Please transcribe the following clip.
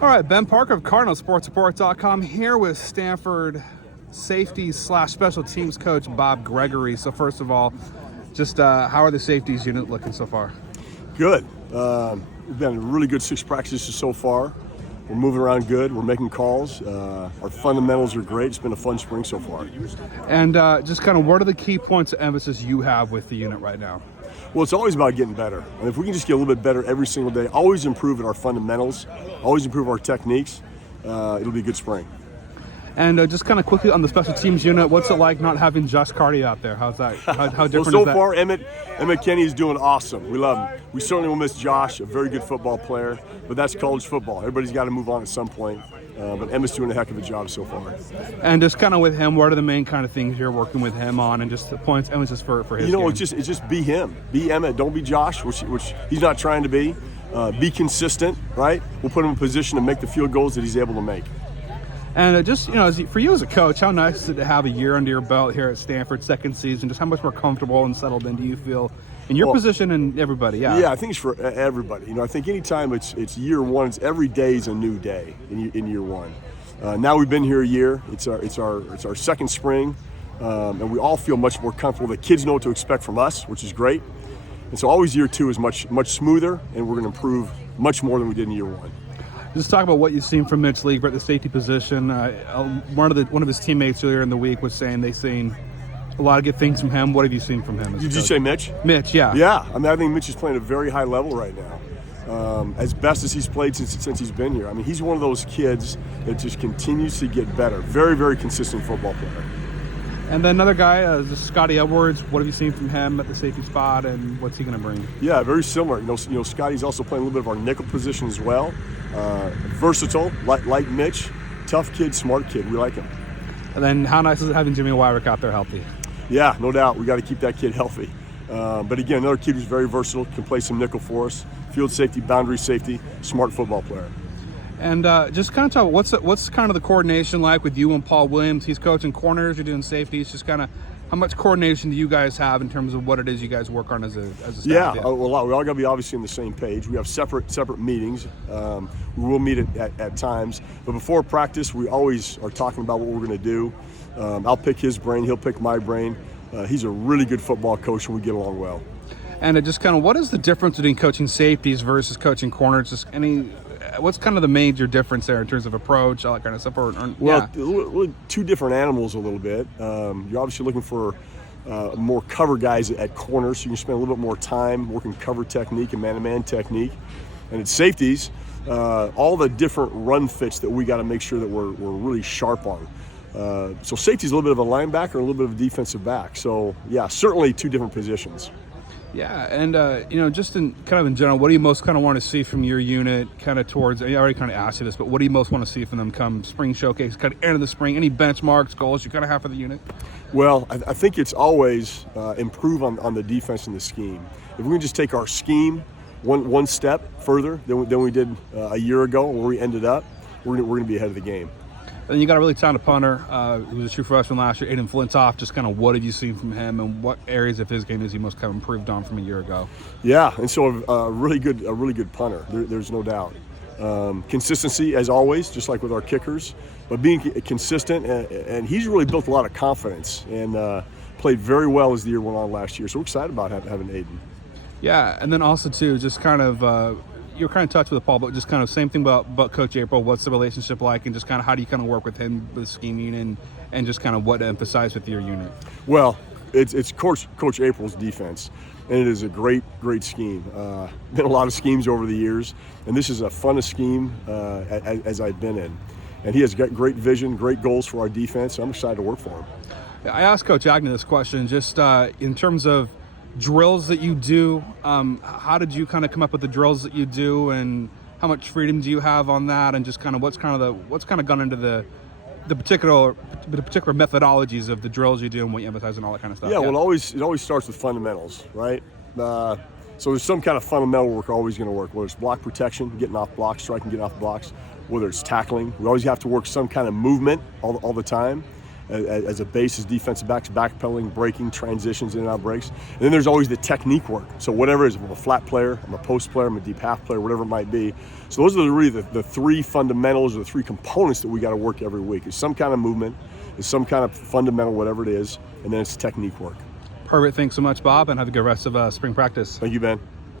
All right, Ben Parker of CardinalSportsReport.com here with Stanford safeties / special teams coach Bob Gregory. So first of all, just how are the safeties unit looking so far? Good. We've been really good 6 practices so far. We're moving around good. We're making calls. Our fundamentals are great. It's been a fun spring so far. And just kind of what are the key points of emphasis you have with the unit right now? Well, it's always about getting better. And if we can just get a little bit better every single day, always improve in our fundamentals, always improve our techniques, it'll be a good spring. And just kind of quickly on the special teams unit, what's it like not having Josh Carty out there? How's that? How different well, so is that? far, Emmett Kenny is doing awesome. We love him. We certainly will miss Josh, a very good football player, but that's college football. Everybody's got to move on at some point. But Emmett's doing a heck of a job so far. And just kind of with him, what are the main kind of things you're working with him on, and just the points emphasis for his game? It's just be him, be Emmett. Don't be Josh, which he's not trying to be. Be consistent, right? We'll put him in a position to make the field goals that he's able to make. And just, for you as a coach, how nice is it to have a year under your belt here at Stanford, second season? Just how much more comfortable and settled in do you feel in your position and everybody? Yeah, I think it's for everybody. I think anytime it's year one, it's every day is a new day in year one. Now we've been here a year. It's our second spring, and we all feel much more comfortable. The kids know what to expect from us, which is great. And so always year two is much smoother, and we're going to improve much more than we did in year one. Just talk about what you've seen from Mitch League at the safety position. One of his teammates earlier in the week was saying they've seen a lot of good things from him. What have you seen from him? Did you say Mitch? Mitch, yeah. Yeah, I think Mitch is playing at a very high level right now. As best as he's played since he's been here. He's one of those kids that just continues to get better. Very, very consistent football player. And then another guy, Scotty Edwards. What have you seen from him at the safety spot, and what's he going to bring? Yeah, very similar. Scotty's also playing a little bit of our nickel position as well. Versatile, like Mitch. Tough kid, smart kid. We like him. And then how nice is it having Jimmy Wyrick out there healthy? Yeah, no doubt. We got to keep that kid healthy. But again, another kid who's very versatile, can play some nickel for us. Field safety, boundary safety, smart football player. And just kind of talk, what's kind of the coordination like with you and Paul Williams? He's coaching corners, you're doing safeties. Just kind of how much coordination do you guys have in terms of what it is you guys work on as a staff? Yeah, a lot. We all got to be obviously on the same page. We have separate meetings. We will meet at times. But before practice, we always are talking about what we're going to do. I'll pick his brain. He'll pick my brain. He's a really good football coach, and we get along well. And it just kind of, what is the difference between coaching safeties versus coaching corners? Just what's kind of the major difference there in terms of approach, all that kind of stuff? Well, two different animals a little bit. You're obviously looking for more cover guys at corners, so you can spend a little bit more time working cover technique and man-to-man technique. And at safeties, all the different run fits that we got to make sure that we're really sharp on. So safety is a little bit of a linebacker and a little bit of a defensive back. So yeah, certainly two different positions. Yeah, and just in general, what do you most kind of want to see from your unit? Kind of towards, I already kind of asked you this, but what do you most want to see from them come spring showcase, kind of end of the spring? Any benchmarks, goals you kind of have for the unit? Well, I think it's always improve on the defense and the scheme. If we can just take our scheme one step further than we did a year ago, where we ended up, we're going to be ahead of the game. And you got a really talented punter who was a true freshman last year, Aiden Flintoff. Just kind of what have you seen from him, and what areas of his game has he most kind of improved on from a year ago? Yeah, and so a really good punter. There's no doubt. Consistency as always, just like with our kickers, but being consistent, and he's really built a lot of confidence and played very well as the year went on last year. So we're excited about having Aiden. Yeah, and then also too, just kind of. You're kind of touched with Paul, but just kind of same thing about Coach April. What's the relationship like, and just kind of how do you kind of work with him with scheming and just kind of what to emphasize with your unit? Well, it's Coach April's defense, and it is a great scheme. Been a lot of schemes over the years, and this is a funnest scheme as I've been in. And he has got great vision, great goals for our defense. So I'm excited to work for him. I asked Coach Agnew this question just in terms of drills that you do. How did you kind of come up with the drills that you do, and how much freedom do you have on that, and just kind of what's kind of gone into the particular methodologies of the drills you do and what you emphasize and all that kind of stuff? Yeah, well, it always starts with fundamentals, right? So there's some kind of fundamental work always going to work, whether it's block protection, getting off blocks, striking, getting off blocks, whether it's tackling. We always have to work some kind of movement all the time. as a base, as defensive backs, backpedaling, breaking, transitions, in and out breaks. And then there's always the technique work. So whatever it is, I'm a flat player, I'm a post player, I'm a deep half player, whatever it might be. So those are really the three fundamentals, or the three components that we got to work every week. It's some kind of movement, it's some kind of fundamental, whatever it is, and then it's technique work. Perfect. Thanks so much, Bob, and have a good rest of spring practice. Thank you, Ben.